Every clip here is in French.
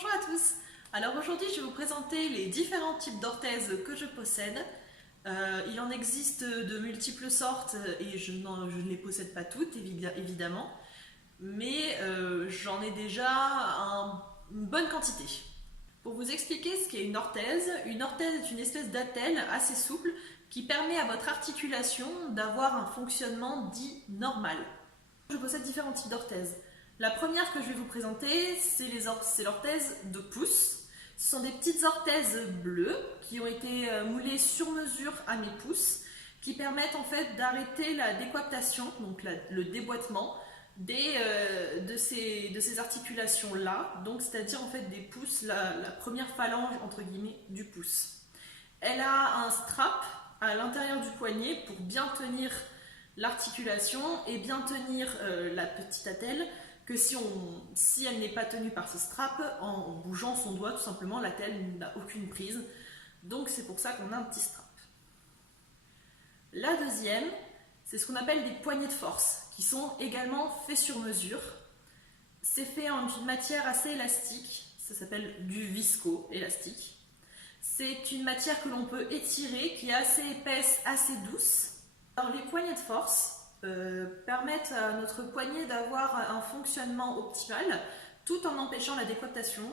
Bonjour à tous. Alors aujourd'hui je vais vous présenter les différents types d'orthèses que je possède. Il en existe de multiples sortes et je ne les possède pas toutes évidemment, mais j'en ai déjà une bonne quantité. Pour vous expliquer ce qu'est une orthèse est une espèce d'attelle assez souple qui permet à votre articulation d'avoir un fonctionnement dit normal. Je possède différents types d'orthèses. La première que je vais vous présenter, c'est l'orthèse de pouce. Ce sont des petites orthèses bleues qui ont été moulées sur mesure à mes pouces, qui permettent en fait d'arrêter la décoaptation, donc le déboîtement de ces articulations-là, donc c'est-à-dire en fait des pouces, la première phalange entre guillemets du pouce. Elle a un strap à l'intérieur du poignet pour bien tenir l'articulation et bien tenir la petite attelle, que si elle n'est pas tenue par ce strap, en bougeant son doigt tout simplement, l'attelle n'a aucune prise. Donc c'est pour ça qu'on a un petit strap. La deuxième, c'est ce qu'on appelle des poignées de force, qui sont également faits sur mesure. C'est fait en une matière assez élastique, ça s'appelle du visco-élastique. C'est une matière que l'on peut étirer, qui est assez épaisse, assez douce. Alors les poignées de force permettent à notre poignet d'avoir un fonctionnement optimal tout en empêchant la décoaptation,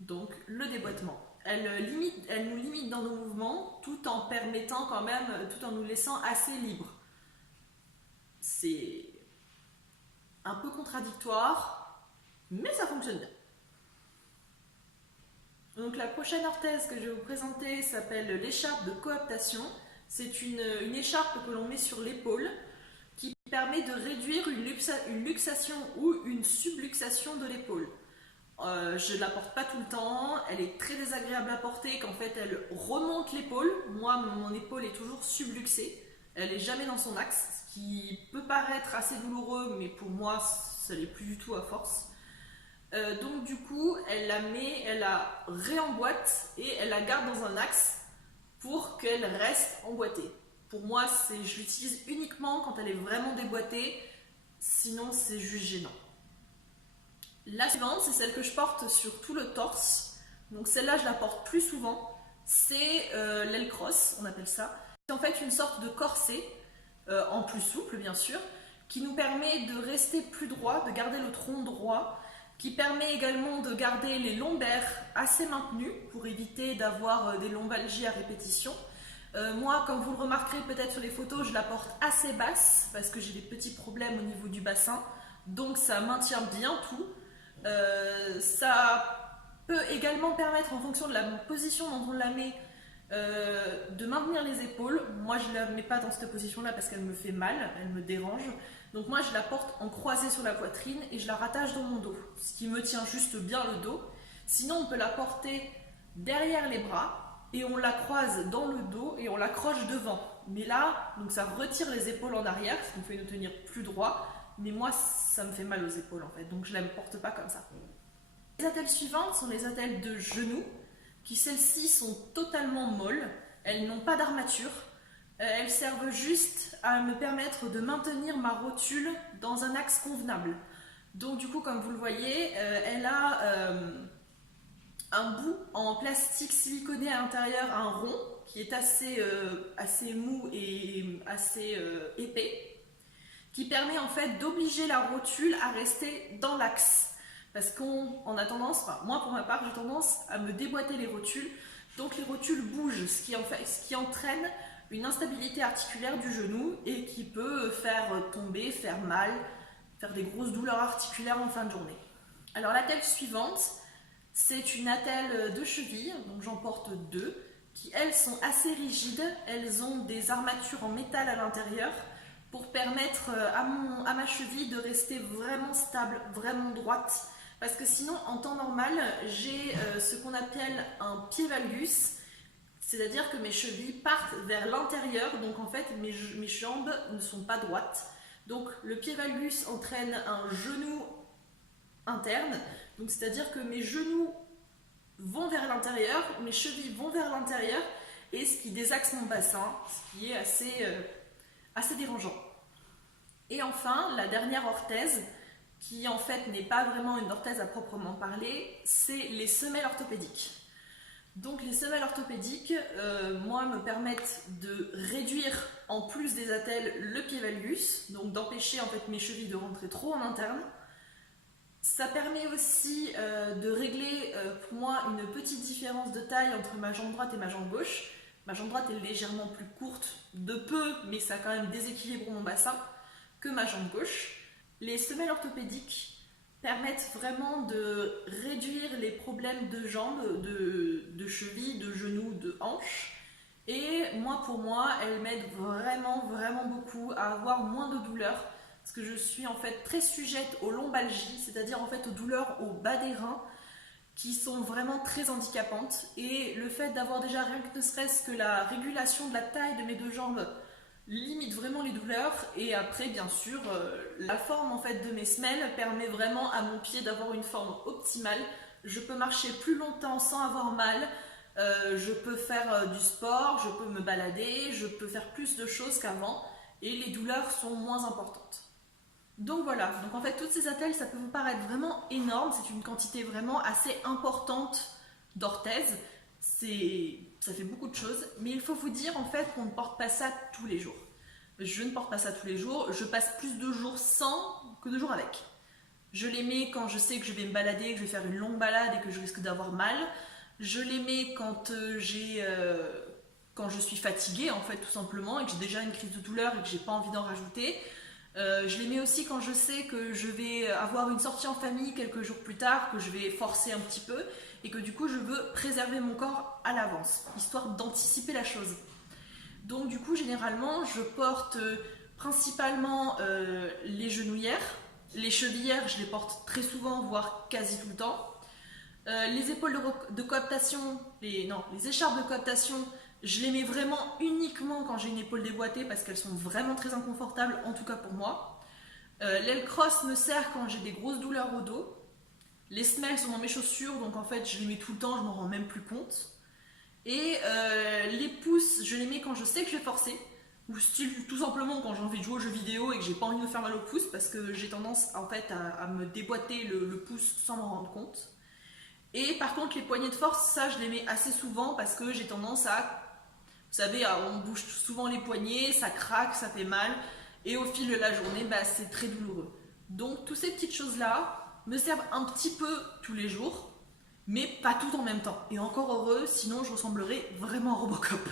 donc le déboîtement. Elle nous limite dans nos mouvements tout en permettant quand même, tout en nous laissant assez libres. C'est un peu contradictoire, mais ça fonctionne bien. Donc la prochaine orthèse que je vais vous présenter s'appelle l'écharpe de coaptation. C'est une écharpe que l'on met sur l'épaule qui permet de réduire une luxation ou une subluxation de l'épaule. Je ne la porte pas tout le temps, elle est très désagréable à porter, qu'en fait elle remonte l'épaule. Moi, mon épaule est toujours subluxée, elle n'est jamais dans son axe, ce qui peut paraître assez douloureux, mais pour moi, ça ne l'est plus du tout à force. Donc du coup, elle la réemboîte et elle la garde dans un axe pour qu'elle reste emboîtée. Pour moi, je l'utilise uniquement quand elle est vraiment déboîtée, sinon c'est juste gênant. La suivante, c'est celle que je porte sur tout le torse. Donc celle-là, je la porte plus souvent. C'est l'aile crosse, on appelle ça. C'est en fait une sorte de corset, en plus souple bien sûr, qui nous permet de rester plus droit, de garder le tronc droit, qui permet également de garder les lombaires assez maintenus pour éviter d'avoir des lombalgies à répétition. Moi, comme vous le remarquerez peut-être sur les photos, je la porte assez basse parce que j'ai des petits problèmes au niveau du bassin, donc ça maintient bien tout. Ça peut également permettre, en fonction de la position dont on la met, de maintenir les épaules. Moi, je ne la mets pas dans cette position-là parce qu'elle me fait mal, elle me dérange. Donc moi, je la porte en croisée sur la poitrine et je la rattache dans mon dos, ce qui me tient juste bien le dos. Sinon, on peut la porter derrière les bras et on la croise dans le dos et on l'accroche devant. Mais là, donc ça retire les épaules en arrière, ce qui me fait nous tenir plus droit. Mais moi, ça me fait mal aux épaules en fait, donc je ne la porte pas comme ça. Les attelles suivantes sont les attelles de genoux, qui celles-ci sont totalement molles, elles n'ont pas d'armature. Elles servent juste à me permettre de maintenir ma rotule dans un axe convenable. Donc du coup, comme vous le voyez, elle a un bout en plastique siliconé à l'intérieur, un rond, qui est assez mou et assez épais, qui permet en fait d'obliger la rotule à rester dans l'axe. Parce qu'on a tendance, enfin moi pour ma part, j'ai tendance à me déboîter les rotules, donc les rotules bougent, ce qui entraîne une instabilité articulaire du genou et qui peut faire tomber, faire mal, faire des grosses douleurs articulaires en fin de journée. Alors l'attelle suivante, c'est une attelle de cheville, donc j'en porte deux, qui elles sont assez rigides, elles ont des armatures en métal à l'intérieur pour permettre à ma cheville de rester vraiment stable, vraiment droite, parce que sinon en temps normal j'ai ce qu'on appelle un pied valgus. C'est-à-dire que mes chevilles partent vers l'intérieur, donc en fait mes jambes ne sont pas droites. Donc le pied valgus entraîne un genou interne, donc c'est-à-dire que mes genoux vont vers l'intérieur, mes chevilles vont vers l'intérieur, et ce qui désaxe mon bassin, ce qui est assez dérangeant. Et enfin, la dernière orthèse, qui en fait n'est pas vraiment une orthèse à proprement parler, c'est les semelles orthopédiques. Donc les semelles orthopédiques, moi, me permettent de réduire, en plus des attelles, le pied valgus, donc d'empêcher en fait mes chevilles de rentrer trop en interne. Ça permet aussi de régler pour moi une petite différence de taille entre ma jambe droite et ma jambe gauche. Ma jambe droite est légèrement plus courte, de peu, mais ça quand même déséquilibre mon bassin, que ma jambe gauche. Les semelles orthopédiques permettent vraiment de réduire les problèmes de jambes, de chevilles, de genoux, de hanches. Et moi, pour moi, elles m'aident vraiment, vraiment beaucoup à avoir moins de douleurs. Parce que je suis en fait très sujette aux lombalgies, c'est-à-dire en fait aux douleurs au bas des reins, qui sont vraiment très handicapantes. Et le fait d'avoir déjà rien que ne serait-ce que la régulation de la taille de mes deux jambes limite vraiment les douleurs. Et après, bien sûr, la forme en fait de mes semelles permet vraiment à mon pied d'avoir une forme optimale. Je peux marcher plus longtemps sans avoir mal. Je peux faire du sport, je peux me balader, je peux faire plus de choses qu'avant. Et les douleurs sont moins importantes. Donc voilà, donc en fait toutes ces attelles, ça peut vous paraître vraiment énorme, c'est une quantité vraiment assez importante d'orthèses, ça fait beaucoup de choses, mais il faut vous dire en fait qu'on ne porte pas ça tous les jours. Je ne porte pas ça tous les jours, je passe plus de jours sans que de jours avec. Je les mets quand je sais que je vais me balader, que je vais faire une longue balade et que je risque d'avoir mal. Je les mets quand quand je suis fatiguée en fait tout simplement et que j'ai déjà une crise de douleur et que j'ai pas envie d'en rajouter. Je les mets aussi quand je sais que je vais avoir une sortie en famille quelques jours plus tard, que je vais forcer un petit peu et que du coup je veux préserver mon corps à l'avance, histoire d'anticiper la chose. Donc du coup généralement je porte principalement les genouillères, les chevillères je les porte très souvent voire quasi tout le temps. Les épaules de coaptation, les écharpes de coaptation, je les mets vraiment uniquement quand j'ai une épaule déboîtée parce qu'elles sont vraiment très inconfortables, en tout cas pour moi. L'aile cross me sert quand j'ai des grosses douleurs au dos. Les semelles sont dans mes chaussures, donc en fait je les mets tout le temps, je m'en rends même plus compte. Et les pouces, je les mets quand je sais que je vais forcer, ou tout simplement quand j'ai envie de jouer aux jeux vidéo et que j'ai pas envie de me faire mal au pouce parce que j'ai tendance en fait à me déboîter le pouce sans m'en rendre compte. Et par contre les poignées de force, ça je les mets assez souvent parce que j'ai tendance à, vous savez, on bouge souvent les poignets, ça craque, ça fait mal, et au fil de la journée, c'est très douloureux. Donc, toutes ces petites choses-là me servent un petit peu tous les jours, mais pas tout en même temps. Et encore heureux, sinon je ressemblerais vraiment à Robocop.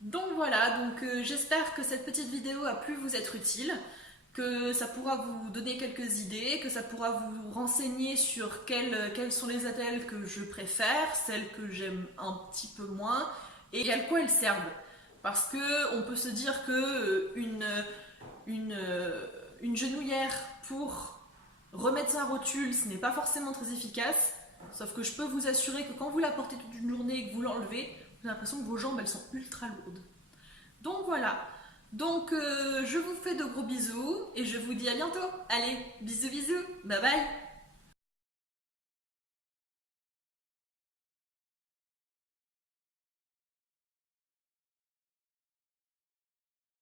Donc voilà, j'espère que cette petite vidéo a pu vous être utile, que ça pourra vous donner quelques idées, que ça pourra vous renseigner sur quelles sont les attelles que je préfère, celles que j'aime un petit peu moins, et à quoi elles servent. Parce que on peut se dire que une genouillère pour remettre sa rotule, ce n'est pas forcément très efficace. Sauf que je peux vous assurer que quand vous la portez toute une journée et que vous l'enlevez, vous avez l'impression que vos jambes elles sont ultra lourdes. Donc voilà. Je vous fais de gros bisous et je vous dis à bientôt. Allez, bisous bisous, bye bye.